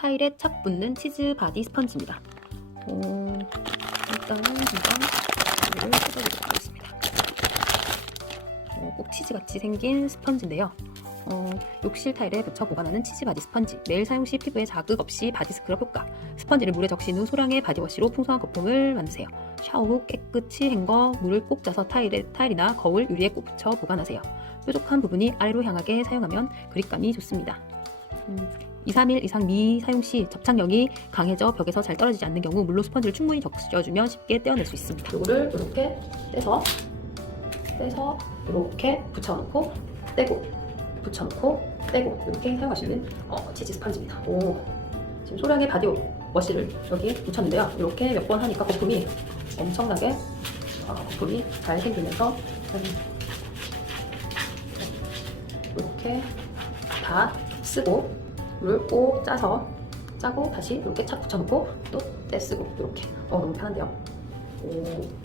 타일에 착 붙는 치즈 바디 스펀지입니다. 어, 일단은 한번 이를 뜯어보도록 하겠습니다. 어, 꼭 치즈같이 생긴 스펀지인데요. 어, 욕실 타일에 붙여 보관하는 치즈 바디 스펀지. 매일 사용 시 피부에 자극 없이 바디 스크럽 효과. 스펀지를 물에 적신 후 소량의 바디워시로 풍성한 거품을 만드세요. 샤워 후 깨끗이 헹궈 물을 꼭 짜서 타일에, 타일이나 거울, 유리에 꼭 붙여 보관하세요. 뾰족한 부분이 아래로 향하게 사용하면 그립감이 좋습니다. 음, 2, 3일 이상 미 사용 시 접착력이 강해져 벽에서 잘 떨어지지 않는 경우 물로 스펀지를 충분히 적셔주면 쉽게 떼어낼 수 있습니다. 이거를 이렇게 떼서 떼서 이렇게 붙여놓고 떼고 붙여놓고 떼고 이렇게 사용하시는 어, 치즈 스펀지입니다. 오, 지금 소량의 바디 워시를 여기 붙였는데요. 이렇게 몇 번 하니까 거품이 엄청나게 어, 거품이 잘 생기면서 음, 이렇게 다 쓰고 물을 꼭 짜서 짜고 다시 이렇게 착 붙여놓고 또 떼쓰고 이렇게 어 너무 편한데요. 오.